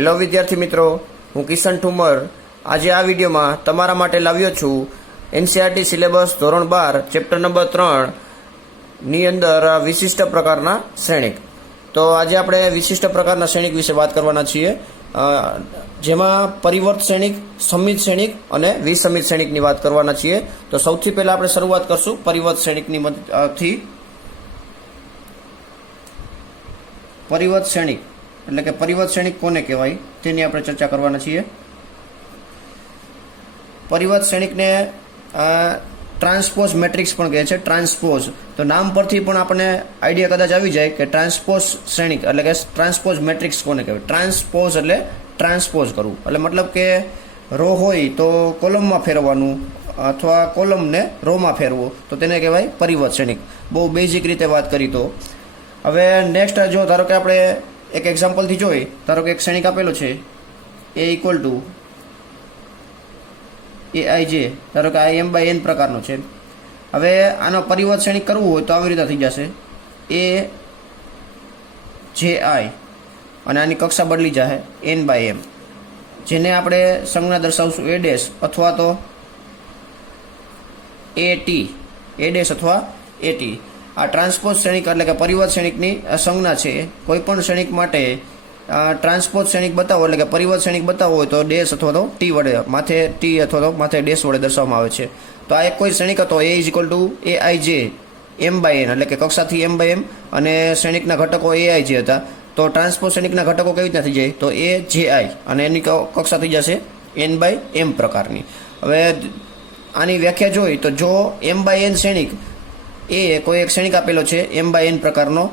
Hello વિદ્યાર્થી મિત્રો, હું કિશન ઠુમર આજે આ વિડીયોમાં તમારા માટે લાવ્યો છું એનસીઈઆરટી સિલેબસ ધોરણ 12 ચેપ્ટર નંબર 3 ની અંદર વિશિષ્ટ પ્રકારના શ્રેણિક. તો આજે આપણે વિશિષ્ટ પ્રકારના શ્રેણિક વિશે વાત કરવાના છીએ, જેમાં પરિવર્ત શ્રેણિક, સમિત શ્રેણિક અને વિસમિત શ્રેણિકની વાત કરવાના છીએ. તો સૌથી પહેલા આપણે શરૂઆત કરશું પરિવર્ત શ્રેણિકની થી. પરિવર્ત શ્રેણિક એટલે કે પરિવર્ત શ્રેણિક કોને કહેવાય તેની આપણે ચર્ચા કરવાના છીએ. પરિવર્ત શ્રેણિકને ટ્રાન્સપોઝ મેટ્રિક્સ પણ કહે છે. ટ્રાન્સપોઝ તો નામ પરથી પણ આપણને આઈડિયા કદાચ આવી જાય કે ટ્રાન્સપોઝ શ્રેણિક એટલે કે ટ્રાન્સપોઝ મેટ્રિક્સ કોને કહેવાય. ટ્રાન્સપોઝ એટલે ટ્રાન્સપોઝ કરવું, એટલે મતલબ કે રો હોય તો કોલમમાં ફેરવવાનું અથવા કોલમને રોમાં ફેરવું, તો તેને કહેવાય પરિવર્ત શ્રેણિક. બહુ બેઝિક રીતે વાત કરી. તો હવે નેક્સ્ટ જો ધારો કે આપણે એક એક્ઝામ્પલથી જોઈ, ધારો કે એક શ્રેણિક આપેલો છે એ ઇક્વલ ટુ એ આઈ જે, ધારો કે આ m/n પ્રકારનો છે. હવે આનો પરિવર્ત શ્રેણિક કરવું હોય તો આવી રીતે થઈ જશે એ જે આઈ, અને આની કક્ષા બદલી જશે n/m, જેને આપણે સંજ્ઞા દર્શાવશું a ડેશ અથવા તો a ડેશ અથવા at. આ ટ્રાન્સપોઝ શ્રેણિક એટલે કે પરિવર્ત શ્રેણિકની સંજ્ઞા છે. કોઈ પણ શ્રેણિક માટે ટ્રાન્સપોઝ શ્રેણિક બતાવો એટલે કે પરિવર્ત શ્રેણિક બતાવવો હોય તો ડેશ અથવા તો ટી વડે, માથે ટી અથવા તો માથે ડેશ વડે દર્શાવવામાં આવે છે. તો આ એક કોઈ શ્રેણિક હતો a ઇઝ ઇક્વલ ટુ એ આઈ જે m/n, એટલે કે કક્ષાથી m/m, અને શ્રેણિકના ઘટકો એ આઈ જે હતા. તો ટ્રાન્સપોઝ શ્રેણિકના ઘટકો કેવી રીતના થઈ જાય તો એ જે આઈ, અને એની કક્ષા થઈ જશે n/m પ્રકારની. હવે આની વ્યાખ્યા જોઈ તો જો m/n શ્રેણિક એ કોઈ એક શ્રેણિક આપેલો છે m/n પ્રકારનો,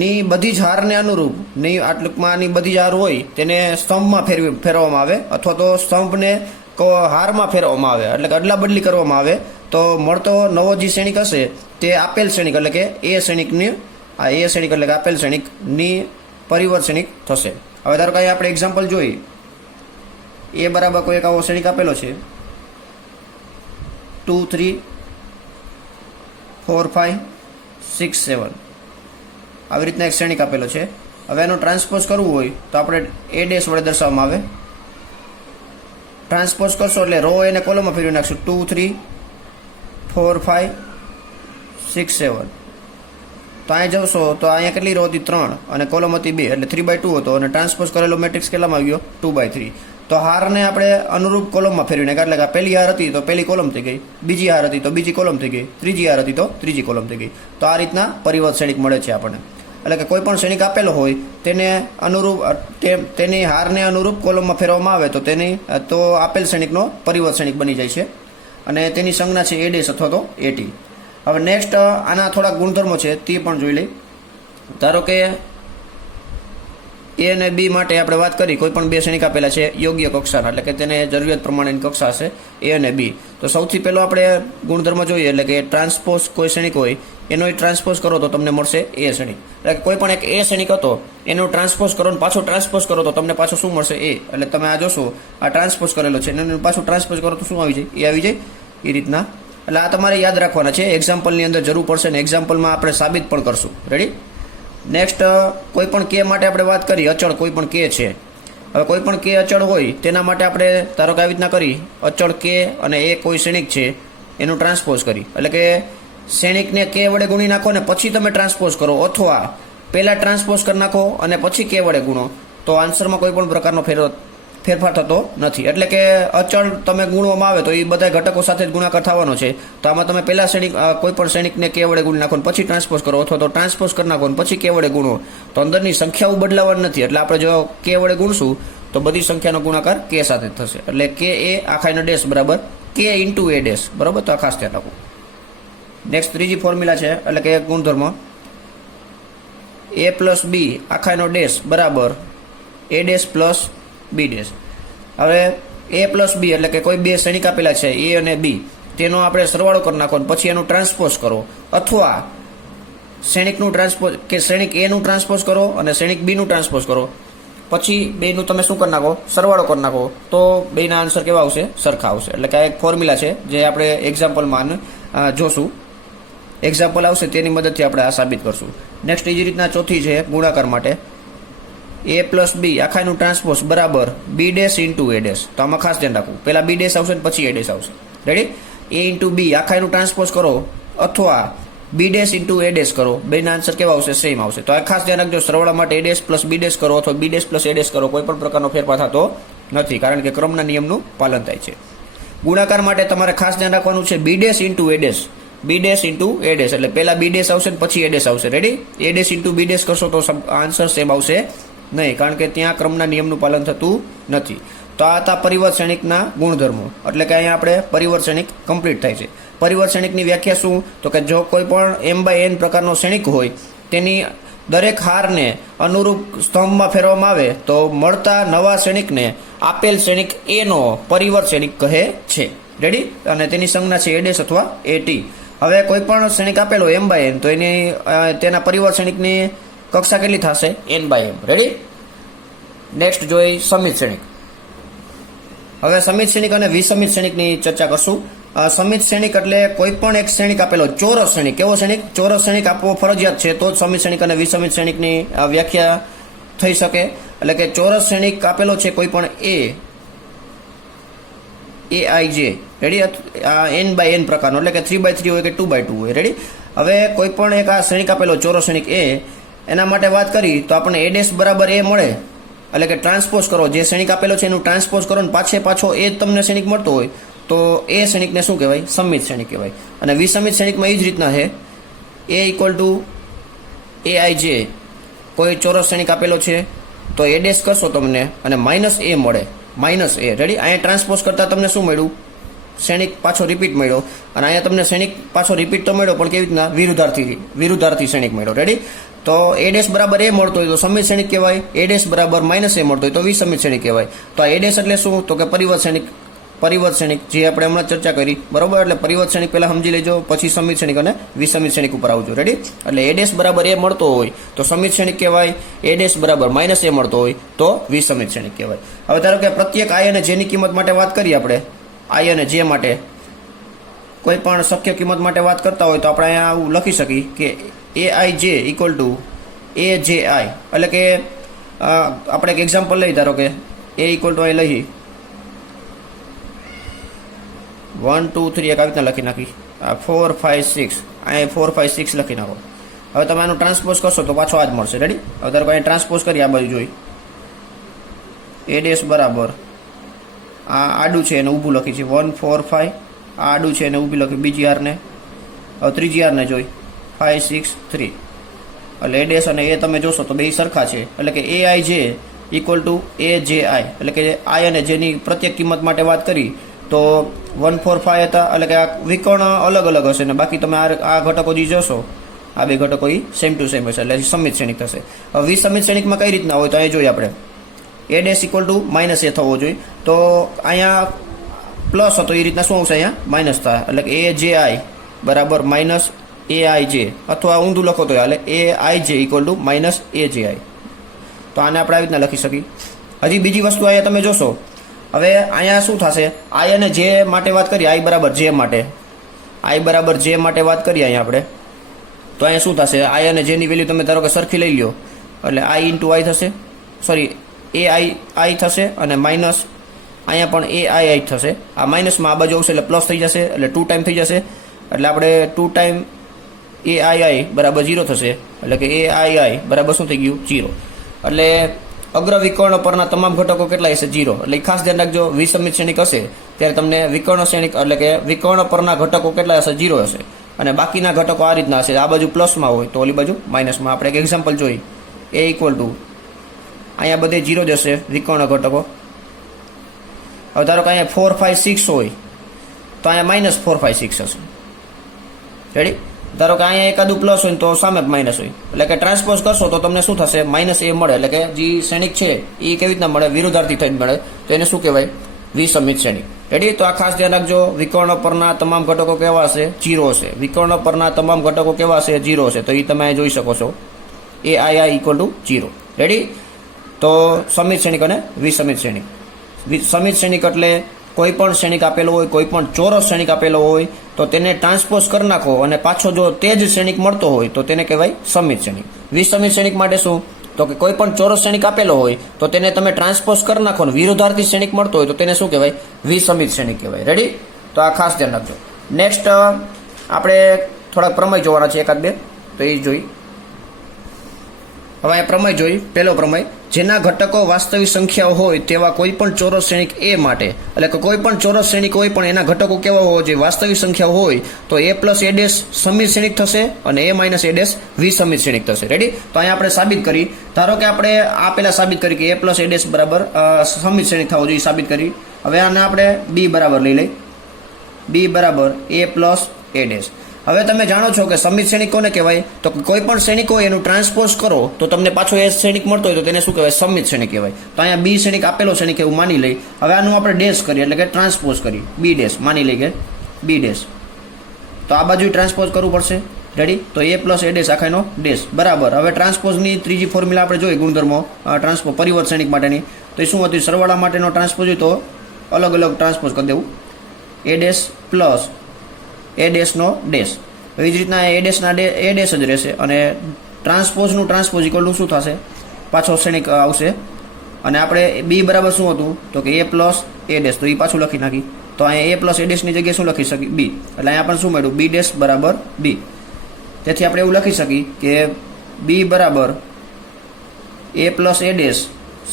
ની બધી જ હારને અનુરૂપ, ની આટલુંકમાં આની બધી જ હાર હોય તેને સ્તંભમાં ફેરવવામાં આવે અથવા તો સ્તંભને હારમાં ફેરવવામાં આવે, એટલે કે અદલા બદલી કરવામાં આવે. તો મળતો નવો જે શ્રેણિક હશે તે આપેલ શ્રેણિક એટલે કે એ શ્રેણિકની, આ એ શ્રેણિક એટલે કે આપેલ શ્રેણિકની પરિવર્ત શ્રેણિક થશે. હવે ધારો કે આપણે એક્ઝામ્પલ જોઈ, એ બરાબર કોઈ એક આવો શ્રેણિક આપેલો છે 2 3 4 5 6 7, આવી રીતના એક શ્રેણિક આપેલો છે. હવે એનો ટ્રાન્સપોઝ કરવું હોય તો આપણે એ ડેશ વડે દર્શાવવામાં આવે. ટ્રાન્સપોઝ કરશો એટલે રો એને કોલમમાં ફેરવી નાખશું 2 3 4 5 6 7. તો અહીંયા જશો તો અહીંયા કેટલી રો હતી 3 અને કોલમ હતી 2, એટલે 3/2 હતો, અને ટ્રાન્સપોઝ કરેલો મેટ્રિક્સ કેટલામાં આવ્યો 2/3. તો હારને આપણે અનુરૂપ કોલમમાં ફેરવી નાખ્યા, એટલે કે પહેલી હાર હતી તો પહેલી કોલમ થઈ ગઈ, બીજી હાર હતી તો બીજી કોલમ થઈ ગઈ, ત્રીજી હાર હતી તો ત્રીજી કોલમ થઈ ગઈ. તો આ રીતના પરિવર્ત શ્રેણિક મળે છે આપણને. એટલે કે કોઈ પણ શ્રેણિક આપેલો હોય તેને અનુરૂપ તેની હારને અનુરૂપ કોલમમાં ફેરવવામાં આવે તો આપેલ શ્રેણિકનો પરિવર્ત શ્રેણિક બની જાય છે, અને તેની સંજ્ઞા છે એ ડેશ અથવા તો એટી. હવે નેક્સ્ટ આના થોડાક ગુણધર્મો છે તે પણ જોઈ લઈ. ધારો કે એ અને બી માટે આપણે વાત કરી, કોઈ પણ બે શ્રેણિક આપેલા છે યોગ્ય કક્ષાના, એટલે કે તેને જરૂરિયાત પ્રમાણેની કક્ષા હશે એ અને બી. તો સૌથી પહેલો આપણે ગુણધર્મ જોઈએ, એટલે કે ટ્રાન્સપોઝ કોઈ શ્રેણિક હોય એનો ટ્રાન્સપોઝ કરો તો તમને મળશે એ શ્રેણિક. એટલે કે કોઈ પણ એક એ શ્રેણિક હતો એનો ટ્રાન્સપોઝ કરો ને પાછો ટ્રાન્સપોઝ કરો તો તમને પાછો શું મળશે એ. એટલે તમે આ જોશો આ ટ્રાન્સપોઝ કરેલો છે અને પાછું ટ્રાન્સપોઝ કરો તો શું આવી જાય, એ આવી જાય એ રીતના. એટલે આ તમારે યાદ રાખવાના છે, એક્ઝામ્પલની અંદર જરૂર પડશે ને એક્ઝામ્પલમાં આપણે સાબિત પણ કરશું. રેડી. નેક્સ્ટ કોઈ પણ કે માટે આપણે વાત કરી, અચળ કોઈ પણ કે છે. હવે કોઈ પણ કે અચળ હોય તેના માટે આપણે ધારો કે આવી રીતના કરી, અચળ કે અને એ કોઈ શ્રેણિક છે એનું ટ્રાન્સપોઝ કરી, એટલે કે શ્રેણિકને કે વડે ગુણી નાખો ને પછી તમે ટ્રાન્સપોઝ કરો, અથવા પહેલાં ટ્રાન્સપોઝ કરી નાખો અને પછી કે વડે ગુણો, તો આન્સરમાં કોઈ પણ પ્રકારનો ફેરફાર થતો નથી. એટલે કે અચળ તમે ગુણવામાં આવે તો એ બધા ઘટકો સાથે જ ગુણાકાર થવાનો છે. તો આમાં તમે પહેલા શ્રેણિક કોઈ પણ શ્રેણિકને કે વડે ગુણી નાખો પછી ટ્રાન્સપોઝ કરો, અથવા તો ટ્રાન્સપોઝ કરી નાખો પછી કે વડે ગુણો, તો અંદરની સંખ્યાઓ બદલાવાની નથી. એટલે આપણે જો કે વડે ગુણશું તો બધી સંખ્યાનો ગુણાકાર કે સાથે થશે. એટલે કે એ આખાનો ડેશ બરાબર કે ઇન્ટુ એ ડેશ, બરાબર. તો આ ખાસ ધ્યાન રાખો. નેક્સ્ટ ત્રીજી ફોર્મ્યુલા છે, એટલે કે એક ગુણધર્મ a પ્લસ બી આખાનો ડેશ બરાબર A dash plus B dash. હવે એ પ્લસ બી એટલે કે કોઈ બે શ્રેણિક આપેલા છે એ અને બી, તેનો આપણે સરવાળો કરી નાખો પછી એનું ટ્રાન્સપોઝ કરો, અથવા શ્રેણિકનું ટ્રાન્સપોઝ કે શ્રેણિક એનું ટ્રાન્સપોઝ કરો અને શ્રેણિક બીનું ટ્રાન્સપોઝ કરો, પછી બેનું તમે શું કરી નાખો, સરવાળો કરી નાખો, તો બેના આન્સર કેવા આવશે, સરખા આવશે. એટલે કે આ એક ફોર્મ્યુલા છે જે આપણે એક્ઝામ્પલમાં જોશું, એક્ઝામ્પલ આવશે તેની મદદથી આપણે આ સાબિત કરશું. નેક્સ્ટ એ જ રીતના ચોથી છે ગુણાકાર માટે, એ પ્લસ બી આખાનું ટ્રાન્સપોઝ બરાબર B dash into A dash. તો આમાં ખાસ ધ્યાન રાખવું, પહેલા બી ડેશ આવશે પછી એ ડેશ આવશે. રેડી? એ ઇન્ટુ બી આખાનું ટ્રાન્સપોઝ કરો અથવા B dash into A dash કરો, બેના આન્સર કેવા આવશે? સેમ આવશે. તો આ ખાસ ધ્યાન રાખજો, સરવાળા માટે A dash plus B dash કરો અથવા B dash plus A dash કરો, કોઈ પણ પ્રકારનો ફેરફાર થતો નથી, કારણ કે ક્રમના નિયમનું પાલન થાય છે. ગુણાકાર માટે તમારે ખાસ ધ્યાન રાખવાનું છે B dash into A dash, B dash into A dash, એટલે પહેલા બી ડેશ આવશે પછી એ ડેશ આવશે. Ready? A dash into B dash કરશો તો આન્સર સેમ આવશે નહીં, કારણ કે ત્યાં ક્રમના નિયમનું પાલન થતું નથી. તો આ હતા પરિવર્ત શ્રેણિકના ગુણધર્મો, એટલે કે અહીંયા આપણે પરિવર્ત શ્રેણિક કમ્પ્લીટ થાય છે. પરિવર્ત શ્રેણિકની વ્યાખ્યા શું? તો કે જો કોઈ પણ m/n પ્રકારનો શ્રેણિક હોય તેની દરેક હારને અનુરૂપ સ્તંભમાં ફેરવવામાં આવે તો મળતા નવા શ્રેણિકને આપેલ શ્રેણિક a નો પરિવર્ત શ્રેણિક કહે છે. રેડી? અને તેની સંજ્ઞા છે a ડેશ અથવા at. હવે કોઈ પણ શ્રેણિક આપેલો m/n તો તેના પરિવર્ત શ્રેણિકની કક્ષા કેટલી થશે? n/m. રેડી? નેક્સ્ટ જોઈ સમિત શ્રેણિક. હવે સમિત શ્રેણિક અને વિસમિત શ્રેણિકની ચર્ચા કરશું. સમિત શ્રેણિક એટલે કોઈ પણ એક શ્રેણિક આપેલો ચોરસ શ્રેણિક. કેવો શ્રેણિક? ચોરસ શ્રેણિક આપવો ફરજિયાત છે, તો જ સમિત શ્રેણિક અને વિસમિત શ્રેણિકની વ્યાખ્યા થઈ શકે. એટલે કે ચોરસ શ્રેણિક આપેલો છે કોઈ પણ aij. રેડી? n/n પ્રકારનો, એટલે કે 3/3 હોય કે 2/2 હોય. રેડી? હવે કોઈ પણ એક આ શ્રેણિક આપેલો ચોરસ શ્રેણિક a, એના માટે વાત કરી તો આપણને a ડેશ બરાબર a મળે, એટલે કે ટ્રાન્સપોઝ કરો, જે શ્રેણિક આપેલો છે એનું ટ્રાન્સપોઝ કરો ને પાછો એ જ તમને શ્રેણિક મળતો હોય તો એ શ્રેણિકને શું કહેવાય? સમિત શ્રેણિક કહેવાય. અને વિસમિત શ્રેણિકમાં એ જ રીતના છે, a ઇક્વલ ટુ aij, કોઈ ચોરસ શ્રેણિક આપેલો છે તો a ડેશ કરશો તમને અને માઇનસ a મળે, માઇનસ a. રેડી? અહીંયા ટ્રાન્સપોઝ કરતાં તમને શું મળ્યું? શ્રેણિક પાછો રિપીટ મળ્યો, અને અહીંયા તમને શ્રેણિક પાછો રિપીટ તો મળ્યો પણ કેવી રીતના? વિરુદ્ધાર્થી શ્રેણિક મળ્યો. રેડી? તો a ડેશ બરાબર a મળતો હોય તો સમિત શ્રેણિક કહેવાય, a ડેશ બરાબર માઇનસ a મળતો હોય તો વિસમિત શ્રેણિક કહેવાય. તો આ a ડેશ એટલે શું? તો કે પરિવર્ત શ્રેણિક, જે આપણે હમણાં ચર્ચા કરી. બરોબર? એટલે પરિવર્ત શ્રેણિક પહેલા સમજી લેજો, પછી સમિત શ્રેણિક અને વિસમિત શ્રેણિક ઉપર આવજો. રેડી? એટલે a ડેશ બરાબર a મળતો હોય તો સમિત શ્રેણિક કહેવાય, a ડેશ બરાબર માઇનસ a મળતો હોય તો વિસમિત શ્રેણિક કહેવાય. હવે ધારો કે પ્રત્યેક i અને j ની કિંમત માટે વાત કરીએ આપણે, i અને j માટે કોઈ પણ શક્ય કિંમત માટે વાત કરતા હોય તો આપણે અહીંયા આવું લખી શકીએ કે aij ઇક્વલ ટુ aji. એટલે કે આપણે એક એક્ઝામ્પલ લઈ, ધારો કે a ઇક્વલ ટુ અહીં લઈ 1 2 3 એક આવી રીતના લખી નાખી, 4 5 6, અહીંયા 4 5 6 લખી નાખો. હવે તમે આનું ટ્રાન્સપોઝ કરશો તો પાછો આ જ મળશે. રેડી? હવે ધારો કે અહીં ટ્રાન્સપોઝ કરી આ બાજુ જોઈ, a ડેશ બરાબર આ આડું છે એને ઊભું લખી છે 1 4 5, આ આડું છે એને ઊભી લખી બીજી હારને, હવે ત્રીજી હારને જોઈ 5 6 3. એટલે a ડેશ અને a તમે જોશો તો બે સરખા છે, એટલે કે aij ઇક્વલ ટુ aji. એટલે કે i અને j ની પ્રત્યેક કિંમત માટે વાત કરી તો 1 4 5 હતા, એટલે કે આ વિકર્ણ અલગ અલગ હશે ને બાકી તમે આ ઘટકો જે જોશો આ બે ઘટકો એ સેમ ટુ સેમ હશે, એટલે સમિત શ્રેણિક થશે. હવે વિસમિત શ્રેણિકમાં કઈ રીતના હોય તો અહીં જોઈએ આપણે, a dash equal two minus a થવો જોઈએ, તો અહીંયા પ્લસ હતો એ રીતના શું આવશે? અહીંયા માઇનસ થાય, એટલે કે aji બરાબર માઇનસ aij, અથવા ઊંધું લખો તો હાલે aij equal to minus aji. તો આને આપણે આવી રીતના લખી શકીએ. હજી બીજી વસ્તુ અહીંયા તમે જોશો, હવે અહીંયા શું થશે? i અને j માટે વાત કરીએ, i બરાબર j માટે વાત કરીએ અહીંયા આપણે, તો અહીંયા શું થશે? i અને j ની વેલ્યુ તમે ધારો કે સરખી લઈ લ્યો, એટલે i ઇન્ટુ i થશે, સોરી ai થશે, અને માઇનસ અહીંયા પણ ai થશે. આ માઇનસમાં આ બાજુ આવશે એટલે પ્લસ થઈ જશે, એટલે 2 ટાઈમ થઈ જશે, એટલે આપણે 2 ટાઈમ ai બરાબર 0 થશે, એટલે કે ai બરાબર શું થઈ ગયું? 0. એટલે અગ્ર વિકર્ણ પરના તમામ ઘટકો કેટલા હશે? 0. એટલે ખાસ ધ્યાન રાખજો, વિસમિત શ્રેણિક હશે ત્યારે તમને વિકર્ણ શ્રેણિક એટલે કે વિકર્ણ પરના ઘટકો કેટલા હશે? 0 હશે, અને બાકીના ઘટકો આ રીતના હશે, આ બાજુ પ્લસમાં હોય તો ઓલી બાજુ માઇનસમાં. આપણે એક એક્ઝામ્પલ જોઈ, a ઇક્વલ ટુ અહીંયા બધે 0 જ હશે વિકર્ણ ઘટકો. હવે ધારો કે અહીંયા 4 5 6 હોય તો અહીંયા માઇનસ 4 5 6 હશે. રેડી? ધારો કે અહીંયા એકાદું પ્લસ હોય તો સામે માઇનસ હોય, એટલે કે ટ્રાન્સપોઝ કરશો તો તમને શું થશે? માઇનસ a મળે, એટલે કે જે શ્રેણિક છે એ કેવી રીતના મળે? વિરુદ્ધાર્થી થઈને મળે, તો એને શું કહેવાય? વિસમિત શ્રેણિક. રેડી? તો આ ખાસ ધ્યાન રાખજો, વિકર્ણ પરના તમામ ઘટકો કેવા હશે? 0 હશે. વિકર્ણ પરના તમામ ઘટકો કેવા હશે? 0 હશે. તો એ તમે જોઈ શકો છો, ai ઇક્વલ ટુ 0. રેડી? તો સમિત શ્રેણિક અને વિસમિત શ્રેણિક. સમિત શ્રેણિક એટલે કોઈ પણ શ્રેણિક આપેલો હોય, કોઈ પણ ચોરસ શ્રેણિક આપેલો હોય તો તેને ટ્રાન્સપોઝ કરી નાખો અને પાછો જો તે જ શ્રેણિક મળતો હોય તો તેને કહેવાય સમિત શ્રેણિક. વિસમિત શ્રેણિક માટે શું? તો કે કોઈ પણ ચોરસ શ્રેણિક આપેલો હોય તો તેને તમે ટ્રાન્સપોઝ કરી નાખો ને વિરોધાર્થી શ્રેણિક મળતો હોય તો તેને શું કહેવાય? વિસમિત શ્રેણિક કહેવાય. રેડી? તો આ ખાસ ધ્યાન રાખજો. નેક્સ્ટ આપણે થોડાક પ્રમેય જોવાના છે, એકાદ બે, તો એ જોઈ. હવે આ પ્રમેય જોઈ. પહેલો પ્રમેય, જેના ઘટકો વાસ્તવિક સંખ્યાઓ હોય તેવા કોઈ પણ ચોરસ શ્રેણિક એ માટે, એટલે કે કોઈ પણ ચોરસ શ્રેણિક હોય પણ એના ઘટકો કેવા હોવા જોઈએ? વાસ્તવિક સંખ્યાઓ હોય તો a પ્લસ a ડેશ સમિત શ્રેણિક થશે અને a માઇનસ a ડેશ વિસમિત શ્રેણિક થશે. રેડી? તો અહીંયા આપણે સાબિત કરી. ધારો કે આપણે આ પહેલા સાબિત કરી કે a પ્લસ a ડેશ બરાબર સમિત શ્રેણિક થવો જોઈએ, સાબિત કરી. હવે આને આપણે b બરાબર લઈ લઈ. b બરાબર a પ્લસ a ડેશ. હવે તમે જાણો છો કે સમિત શ્રેણિક કોને કહેવાય? તો કોઈ પણ શ્રેણિક હોય એનું ટ્રાન્સપોઝ કરો તો તમને પાછો એ શ્રેણિક મળતો હોય તો તેને શું કહેવાય? સમિત શ્રેણિક કહેવાય. તો અહીંયા બી શ્રેણિક આપેલો શ્રેણિક એવું માની લઈ. હવે આનું આપણે ડેશ કરીએ, એટલે કે ટ્રાન્સપોઝ કરી. બી ડેશ માની લઈ કે બી ડેશ, તો આ બાજુ ટ્રાન્સપોઝ કરવું પડશે. રેડી? તો a પ્લસ a ડેશ આખાનો ડેશ બરાબર. હવે ટ્રાન્સપોઝની ત્રીજી ફોર્મ્યુલા આપણે જોઈએ ગુણધર્મો ટ્રાન્સપોઝ પરિવર્ત શ્રેણિક માટેની. તો એ શું હતું? સરવાળા માટેનો ટ્રાન્સપોઝ હોય તો અલગ અલગ ટ્રાન્સપોઝ કરી દેવું. a ડેશ પ્લસ a ડેશનો ડેશ. એવી જ રીતના એ ડેશના એ ડેશ જ રહેશે અને ટ્રાન્સપોઝનું ટ્રાન્સપોઝ ઇક્વલ ટુ શું થશે? પાછો શ્રેણિક આવશે. અને આપણે બી બરાબર શું હતું? તો કે a પ્લસ a ડેશ, તો એ પાછું લખી નાખી. તો અહીંયા a પ્લસ a ડેશની જગ્યાએ શું લખી શકીએ? બી. એટલે અહીંયા પણ શું મળ્યું? બી ડેશ બરાબર બી. તેથી આપણે એવું લખી શકીએ કે બી બરાબર a પ્લસ a ડેશ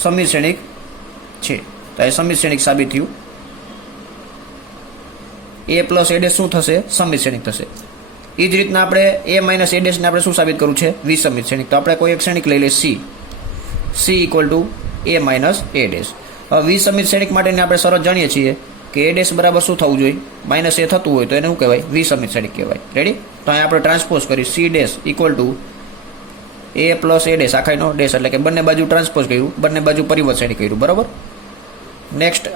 સમિત શ્રેણિક છે. તો એ સમિત શ્રેણિક સાબિત થયું. a પ્લસ a ડેશ શું થશે? સમિત શ્રેણિક થશે. એ જ રીતના આપણે a માઇનસ a ડેશને આપણે શું સાબિત કરવું છે? વિસમિત શ્રેણિક. તો આપણે કોઈ એક શ્રેણિક લઈ લઈએ c equal to a minus a dash. હવે વિસમિત શ્રેણિક માટેની આપણે શરત જાણીએ છીએ કે a ડેશ બરાબર શું થવું જોઈએ? માઇનસ a થતું હોય તો એને શું કહેવાય? વિસમિત શ્રેણિક કહેવાય. રેડી? તો અહીંયા આપણે ટ્રાન્સપોઝ કરી c dash equal to a plus a dash આખાનો ડેશ, એટલે કે બંને બાજુ ટ્રાન્સપોઝ કર્યું, બંને બાજુ પરિવર્ત શ્રેણિક કર્યું. બરાબર? નેક્સ્ટ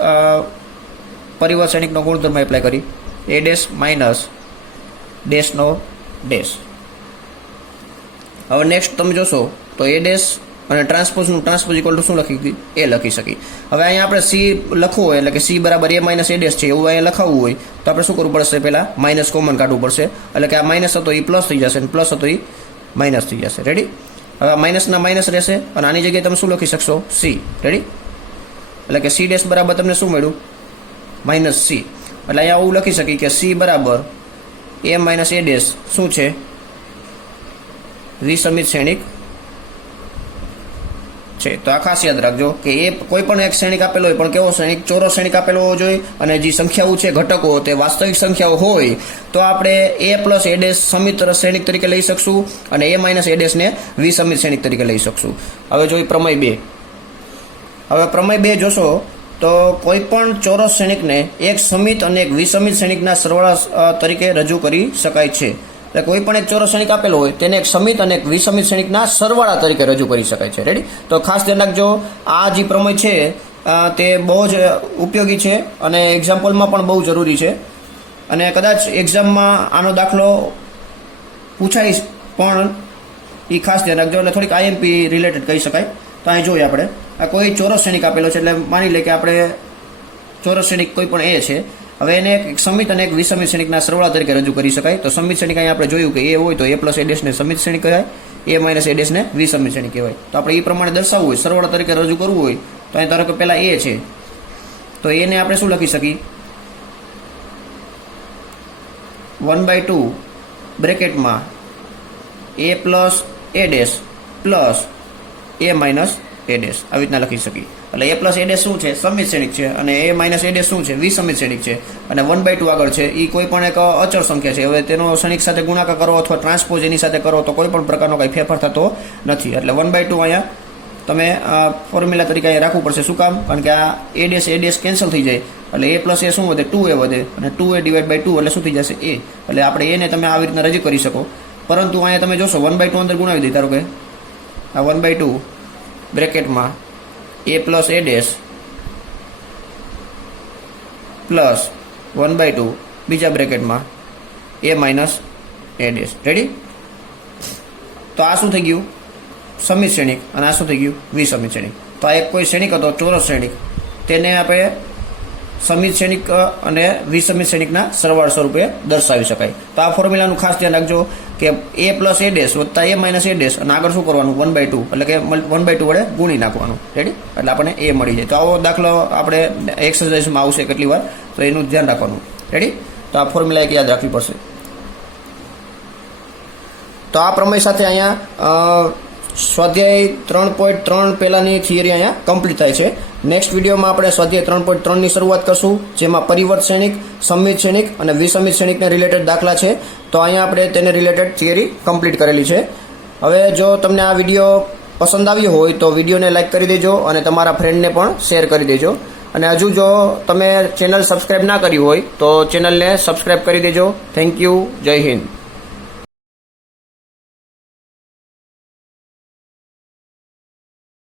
પરિવર્ત શ્રેણિકનો ગુણધર્મ એપ્લાય કરી. a ડેશ માઇનસ ડેશનો ડેશ. હવે નેક્સ્ટ તમે જોશો તો એ ડેશ અને ટ્રાન્સપોઝનું ટ્રાન્સપોઝ ઇક્વલ ટુ શું લખી? એ લખી શકીએ. હવે અહીંયા આપણે સી લખવું હોય, એટલે કે સી બરાબર a માઇનસ a ડેશ છે એવું અહીંયા લખાવવું હોય તો આપણે શું કરવું પડશે? પહેલાં માઇનસ કોમન કાઢવું પડશે. એટલે કે આ માઇનસ હતો એ પ્લસ થઈ જશે અને પ્લસ હતો એ માઇનસ થઈ જશે. રેડી? હવે માઇનસના માઇનસ રહેશે અને આની જગ્યાએ તમે શું લખી શકશો? સી. રેડી? એટલે કે સી ડેશ બરાબર તમને શું મળ્યું? Minus C. એટલે અહીંયા આવું લખી શકીએ કે સી બરાબર a માઇનસ a ડેશ શું છે? વિસમિત શ્રેણિક છે. તો આ ખાસ યાદ રાખજો કે એ કોઈ પણ એક શ્રેણિક આપેલો હોય પણ કેવો શ્રેણિક? ચોરસ શ્રેણિક આપેલો હોવો જોઈએ અને જે સંખ્યાઓ છે ઘટકો તે વાસ્તવિક સંખ્યાઓ હોય તો આપણે a પ્લસ a ડેશ સમિત શ્રેણિક તરીકે લઈ શકશું અને a માઇનસ a ડેશને વિસમિત શ્રેણિક તરીકે લઈ શકશું. હવે જોઈ પ્રમેય 2. હવે પ્રમેય 2 જોશો તો કોઈ પણ ચોરસ શ્રેણિકને એક સમિત અને એક વિસમિત શ્રેણિકના સરવાળા તરીકે રજૂ કરી શકાય છે. એટલે કોઈ પણ એક ચોરસ શ્રેણિક આપેલો હોય તેને એક સમિત અને એક વિસમિત શ્રેણિકના સરવાળા તરીકે રજૂ કરી શકાય છે. રેડી? તો ખાસ ધ્યાન રાખજો, આ જે પ્રમેય છે તે બહુ જ ઉપયોગી છે અને એક્ઝામ્પલમાં પણ બહુ જરૂરી છે અને કદાચ એક્ઝામમાં આનો દાખલો પૂછાય પણ એ ખાસ ધ્યાન રાખજો. એટલે થોડીક આઈએમપી રિલેટેડ કહી શકાય. તો અહીં જોઈએ આપણે આ કોઈ ચોરસ શ્રેણિક આપેલો છે, એટલે માની લે કે આપણે ચોરસ શ્રેણિક કોઈ પણ એ છે. હવે એને એક સમિત અને એક વિસમિત શ્રેણિકના સરવાળા તરીકે રજૂ કરી શકાય. તો સમિત શ્રેણિક અહીંયા આપણે જોયું કે એ હોય તો a પ્લસ a ડેશને સમિત શ્રેણિક કહેવાય, a માઇનસ a ડેશને વિસમિત શ્રેણિક કહેવાય. તો આપણે એ પ્રમાણે દર્શાવવું હોય, સરવાળા તરીકે રજૂ કરવું હોય તો અહીં ધારો કે પહેલાં a છે તો એને આપણે શું લખી શકીએ? 1/2 બ્રેકેટમાં a plus a dash plus a minus a dash આવી રીતના લખી શકીએ. એટલે a પ્લસ a ડેશ શું છે? સમિત શ્રેણિક છે અને a માઇનસ a ડેશ શું છે? વિસમિત શ્રેણિક છે. અને 1/2 આગળ છે એ કોઈ પણ એક અચળ સંખ્યા છે. હવે તેનો શ્રેણિક સાથે ગુણાકાર કરો અથવા ટ્રાન્સપોઝ એની સાથે કરો તો કોઈ પણ પ્રકારનો કંઈ ફેરફાર થતો નથી. એટલે 1/2 અહીંયા તમે ફોર્મ્યુલા તરીકે અહીંયા રાખવું પડશે. શું કામ? કારણ કે આ a ડેશ કેન્સલ થઈ જાય એટલે a પ્લસ a શું વધે? 2a વધે અને 2a ડિવાઈડ બાય 2 એટલે શું થઈ જશે? a. એટલે આપણે એને તમે આવી રીતના રજૂ કરી શકો. પરંતુ અહીંયા તમે જોશો 1/2 અંદર ગુણાવી દઈ. ધારો કે આ 1/2 બ્રેકેટમાં a plus a dash plus 1/2 બીજા બ્રેકેટમાં a minus a dash. Ready? તો આ શું થઈ ગયું? સમિત શ્રેણિક. અને આ શું થઈ ગયું? વિસમિત શ્રેણિક. તો આ એક કોઈ શ્રેણિક હતો ચોરસ શ્રેણિક, તેને આપણે સમિત શ્રેણિક અને વિસમિત શ્રેણિકના સરવાળા સ્વરૂપે દર્શાવી શકાય. તો આ ફોર્મ્યુલાનું ખાસ ધ્યાન રાખજો કે a પ્લસ a ડેશ વત્તા a માઇનસ a ડેશ અને આગળ શું કરવાનું 1/2 એટલે કે 1/2 વડે ગુણી નાખવાનું. રેડી? એટલે આપણને a મળી જાય. તો આવો દાખલો આપણે એક્સરસાઇઝમાં આવશે કેટલી વાર, તો એનું ધ્યાન રાખવાનું. રેડી? તો આ ફોર્મ્યુલા એક યાદ રાખવી પડશે. તો આ પ્રમેય સાથે અહીંયા સ્વાધ્યાય 3.3 પહેલાની થિયરી અહીંયા કમ્પ્લીટ થાય છે. નેક્સ્ટ વિડીયોમાં આપણે સ્વાધ્યાય 3.3ની શરૂઆત કરશું, જેમાં પરિવર્ત શ્રેણિક, સમમિત શ્રેણિક અને વિસમિત શ્રેણિકને રિલેટેડ દાખલા છે. તો અહીંયા આપણે તેને રિલેટેડ થિયરી કમ્પ્લીટ કરેલી છે. હવે જો તમને આ વિડીયો પસંદ આવ્યો હોય તો વિડીયોને લાઇક કરી દેજો અને તમારા ફ્રેન્ડને પણ શેર કરી દેજો. અને હજુ જો તમે ચેનલ સબસ્ક્રાઇબ ના કરી હોય તો ચેનલને સબસ્ક્રાઇબ કરી દેજો. Thank you. જય હિન્દ.